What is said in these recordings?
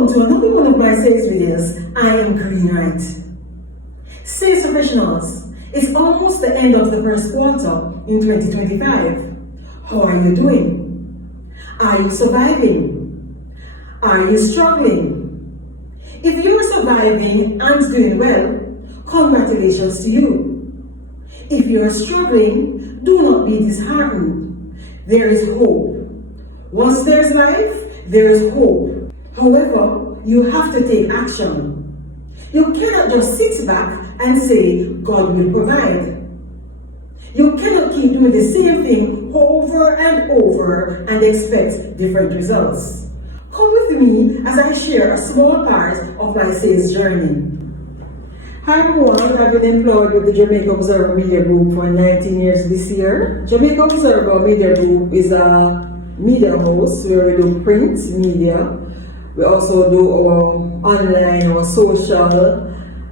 Welcome to another one of my sales videos. I am Greenwright. Sales professionals, it's almost the end of the first quarter in 2025. How are you doing? Are you surviving? Are you struggling? If you're surviving and doing well, congratulations to you. If you're struggling, do not be disheartened. There is hope. Once there's life, there is hope. However, you have to take action. You cannot just sit back and say, God will provide. You cannot keep doing the same thing over and over and expect different results. Come with me as I share a small part of my sales journey. Hi everyone, I've been employed with the Jamaica Observer Media Group for 19 years this year. Jamaica Observer Media Group is a media house where we do print media. We also do our online, our social,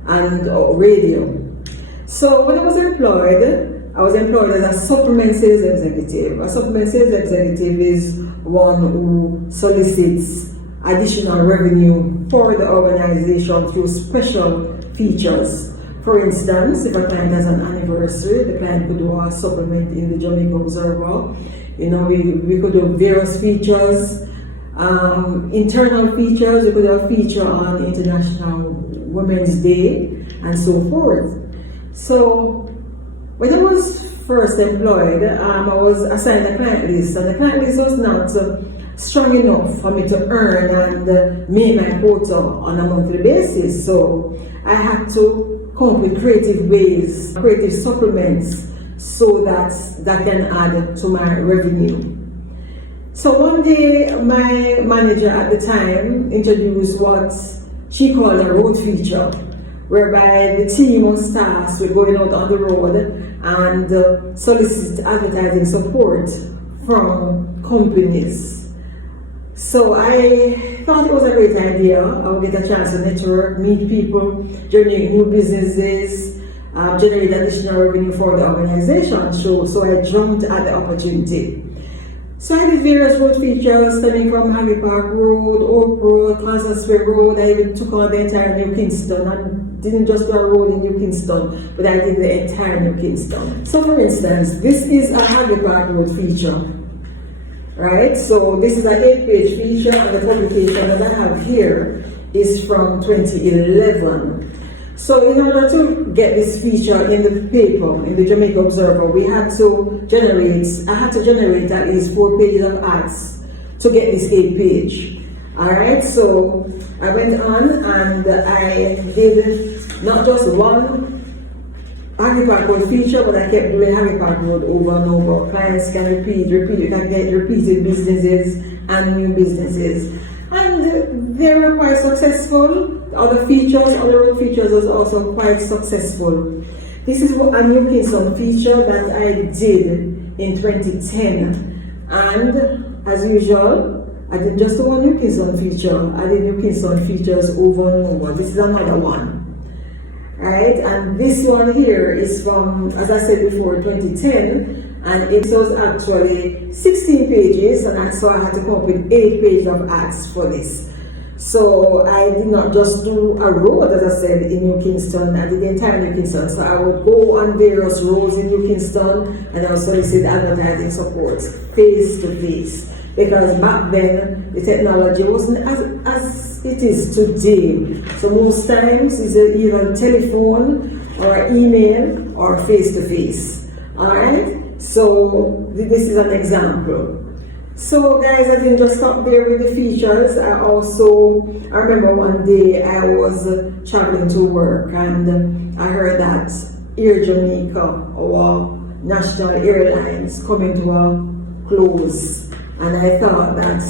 and radio. So when I was employed as a supplement sales executive. A supplement sales executive is one who solicits additional revenue for the organization through special features. For instance, if a client has an anniversary, the client could do a supplement in the Jamaica Observer. You know, we could do various features. Internal features, we could have a feature on International Women's Day and so forth. So when I was first employed, I was assigned a client list, and the client list was not strong enough for me to earn and make my quota on a monthly basis. So I had to come up with creative ways, creative supplements, so that can add to my revenue. So one day, my manager at the time introduced what she called a road feature, whereby the team was tasked with going out on the road and solicit advertising support from companies. So I thought it was a great idea. I would get a chance to network, meet people, generate new businesses, generate additional revenue for the organization. So I jumped at the opportunity. So I did various road features stemming from Harry Park Road, Oak Road, Kansas Square Road. I even took on the entire New Kingston. I didn't just do a road in New Kingston, but I did the entire New Kingston. So for instance, this is a Harry Park Road feature, right? So this is an 8-page feature, and the publication that I have here is from 2011. So in order to get this feature in the paper, in the Jamaica Observer, I had to generate at least 4 pages of ads to get this 8-page. Alright, so I went on and I did not just one Harry Park Road feature, but I kept doing Harry Park Road over and over. Clients can repeat, you can get repeated businesses and new businesses. And they were quite successful. Other road features was also quite successful. This is a New Kingston feature that I did in 2010. And as usual, I did just one New Kingston feature. I did New Kingston features over and over. This is another one. Right? And this one here is from, as I said before, 2010. And it was actually 16 pages, and so I had to come up with 8 pages of ads for this. So I did not just do a road, as I said, in New Kingston. I did the entire New Kingston. So I would go on various roads in New Kingston, and I would solicit advertising support face to face. Because back then, the technology wasn't as it is today. So most times, it's either telephone or email or face to face. All right? So this is an example. So guys, I didn't just stop there with the features. I remember one day I was traveling to work, and I heard that Air Jamaica, our national airlines, coming to a close. And I thought that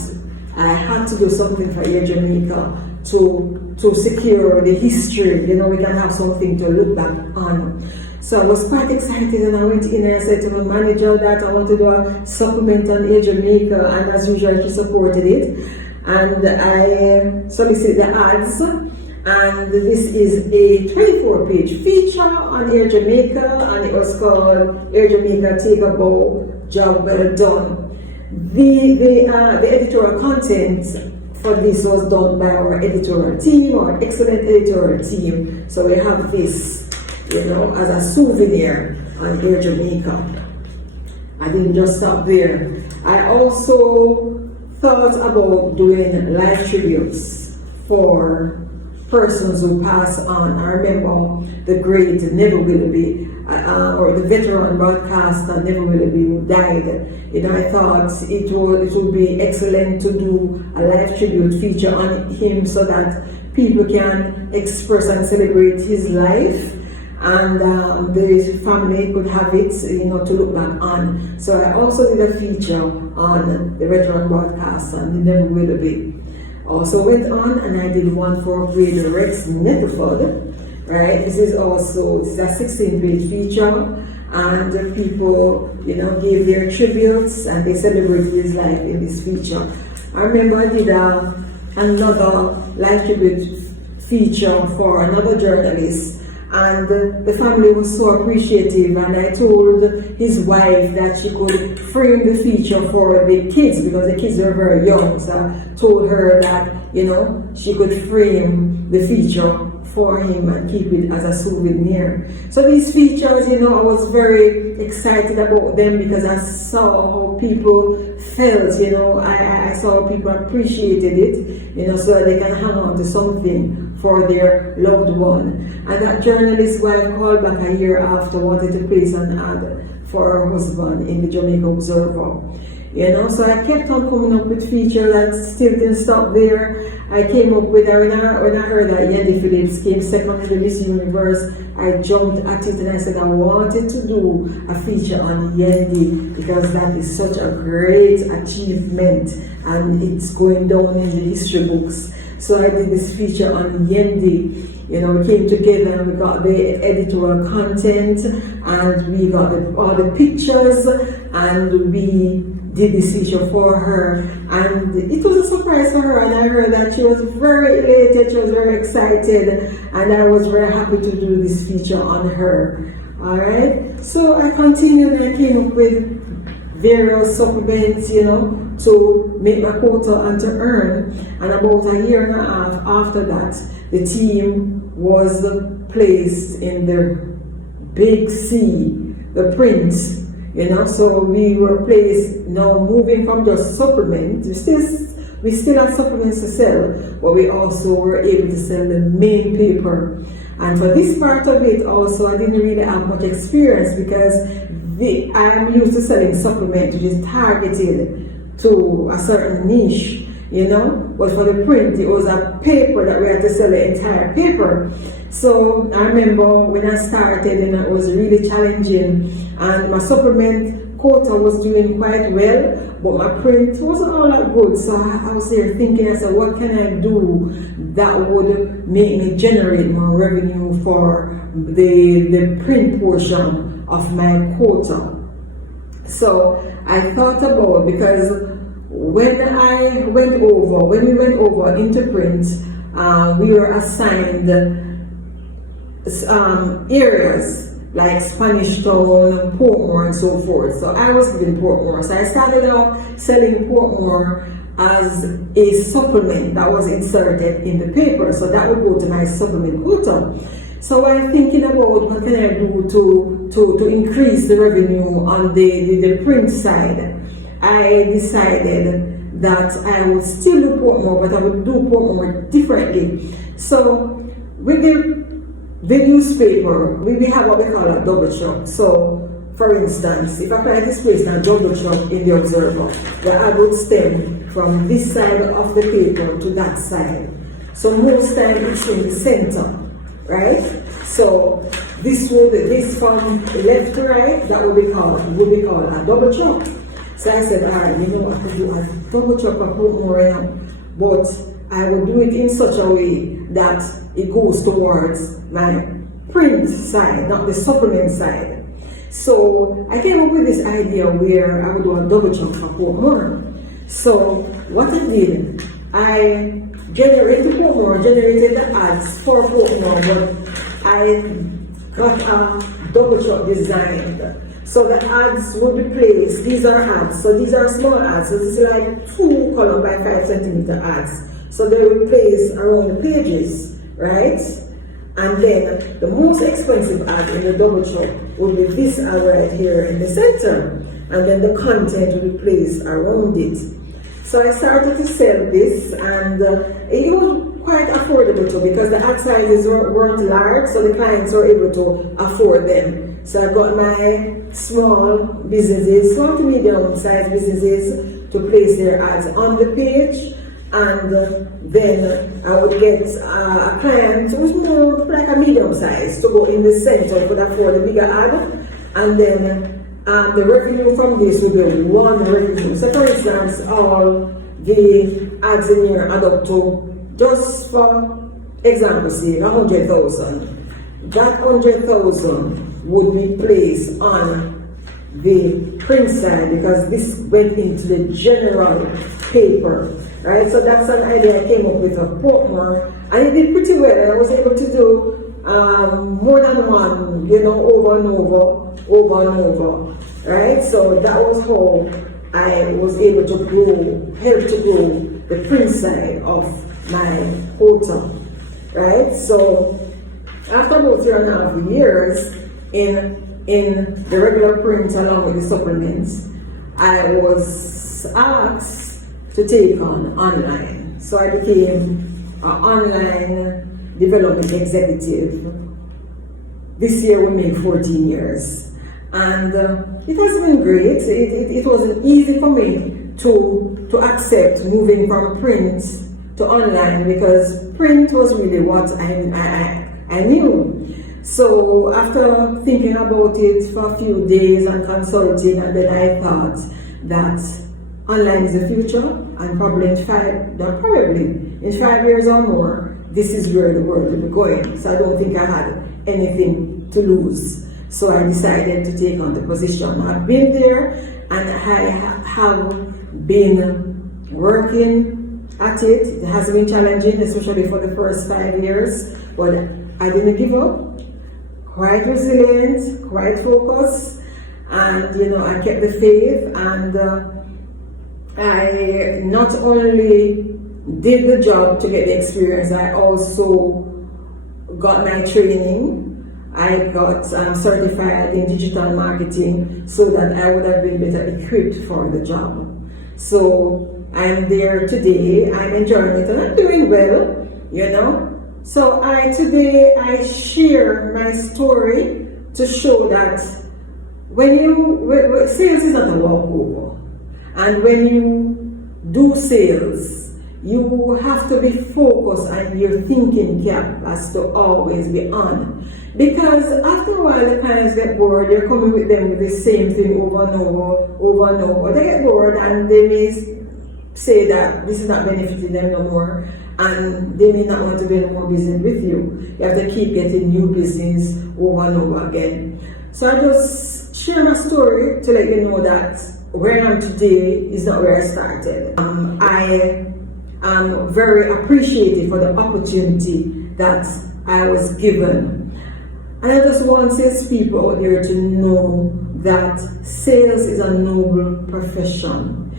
I had to do something for Air Jamaica to secure the history. You know, we can have something to look back on. So I was quite excited, and I went in and I said to my manager that I want to do a supplement on Air Jamaica, and as usual she supported it. And I solicited the ads, and this is a 24-page feature on Air Jamaica, and it was called Air Jamaica Take a Bow, Job Well Done. The editorial content for this was done by our editorial team, our excellent editorial team. So we have this, as a souvenir on Air Jamaica. I didn't just stop there. I also thought about doing live tributes for persons who pass on. I remember the great Neville Willoughby, or the veteran broadcaster Neville Willoughby, who died. I thought it would be excellent to do a live tribute feature on him so that people can express and celebrate his life, and the family could have it, to look back on. So I also did a feature on the veteran broadcaster Neville Willoughby. Also went on and I did one for Brady Rex Netherford, right? This is a 16-page feature, and people, gave their tributes and they celebrated his life in this feature. I remember I did another live tribute feature for another journalist, and the family was so appreciative, and I told his wife that she could frame the feature for the kids because the kids were very young. So I told her that, she could frame the feature for him and keep it as a souvenir. So these features, I was very excited about them because I saw how people felt, I saw people appreciated it, so that they can hang on to something for their loved one. And that journalist's wife called back a year after, wanted to place an ad for her husband in the Jamaica Observer. So I kept on coming up with features that still didn't stop there. I came up with, when I heard that Yendi Phillips came second to the Miss Universe, I jumped at it and I said I wanted to do a feature on Yendi because that is such a great achievement and it's going down in the history books. So I did this feature on Yendi. We came together and we got the editorial content and we got all the pictures and we did this feature for her, and it was a surprise for her, and I heard that she was very elated, she was very excited, and I was very happy to do this feature on her. Alright, so I continued and I came up with various supplements, to make my quota and to earn, and about a year and a half after that, the team was placed in the big C, the print. So we were placed, now moving from just supplement, we still had supplements to sell, but we also were able to sell the main paper. And for this part of it also, I didn't really have much experience because I'm used to selling supplement, which is targeted to a certain niche, but for the print, it was a paper that we had to sell the entire paper. So I remember when I started, and it was really challenging, and my supplement quota was doing quite well, but my print wasn't all that good. So I was there thinking, I said, what can I do that would make me generate more revenue for the print portion of my quota? So I thought about, because when we went over into print, we were assigned areas like Spanish Town, Portmore, and so forth. So I was given Portmore. So I started off selling Portmore as a supplement that was inserted in the paper. So that would go to my supplement quota. So I'm thinking about what can I do to increase the revenue on the print side. I decided that I would still do Portmore, but I would do Portmore differently. So with the newspaper, we have what we call a double chuck. So, for instance, if I try this place a double chuck in the Observer, the ad would stem from this side of the paper to that side. So most times it's in the center, right? So this from left to right, that would be called a double chuck. So I said, all right, I could do a double chuck or put more in, but I would do it in such a way that it goes towards my print side, not the supplement side. So I came up with this idea where I would do a double chuck for Portmore. So what I did, I generated the ads for Portmore, but I got a double chuck designed. So the ads will be placed, these are ads, so these are small ads, so this is like 2 column by 5 centimeter ads. So they will place around the pages, right? And then the most expensive ad in the double chop will be this ad right here in the center. And then the content will be placed around it. So I started to sell this, and it was quite affordable too, because the ad sizes weren't large, so the clients were able to afford them. So I got my small businesses, small to medium sized businesses, to place their ads on the page, and then I would get a client who was more like a medium size to go in the center, could afford a bigger ad, and then the revenue from this would be one revenue. So for instance, all the ads in here add up to, just for example, say 100,000. That 100,000 would be placed on the print side, because this went into the general paper, right? So that's an idea I came up with a Portmore, and it did pretty well. I was able to do more than one, over and over, right? So that was how I was able to help to grow the print side of my hotel, right? So after about 3.5 years in the regular print along with the supplements, I was asked to take on online. So I became an online development executive. This year will make 14 years. And it has been great. It wasn't easy for me to accept moving from print to online, because print was really what I knew. So after thinking about it for a few days and consulting, and then I thought that online is the future, and probably in 5 years or more, this is where the world will be going. So I don't think I had anything to lose. So I decided to take on the position. I've been there, and I have been working at it. It has been challenging, especially for the first 5 years, but I didn't give up. Quite resilient, quite focused, and I kept the faith, and I not only did the job to get the experience, I also got my training. I got certified in digital marketing, so that I would have been better equipped for the job. So I'm there today, I'm enjoying it, and I'm doing well, So today I share my story to show that sales is not a walkover, and when you do sales, you have to be focused, and your thinking cap has to always be on. Because after a while, the clients get bored. You're coming with them with the same thing over and over. They get bored, and they may say that this is not benefiting them no more, and they may not want to do any more business with you. You have to keep getting new business over and over again. So I just share my story to let you know that where I am today is not where I started. I am very appreciative for the opportunity that I was given. And I just want sales people out there to know that sales is a noble profession.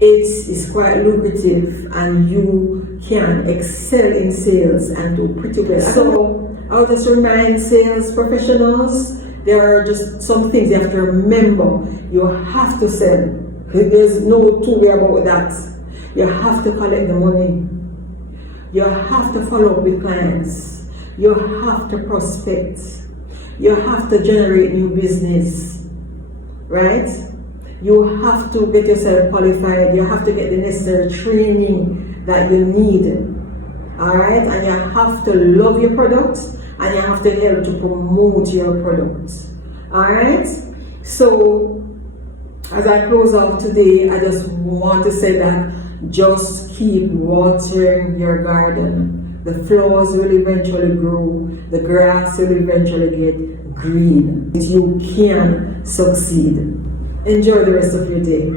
It is quite lucrative, and you can excel in sales and do pretty well. So I'll just remind sales professionals, there are just some things you have to remember. You have to sell. There's no two way about that. You have to collect the money. You have to follow up with clients. You have to prospect. You have to generate new business, right? You have to get yourself qualified. You have to get the necessary training that you need, all right? And you have to love your product, and you have to help to promote your product, all right? So as I close off today, I just want to say that just keep watering your garden. The flowers will eventually grow. The grass will eventually get green. You can succeed. Enjoy the rest of your day.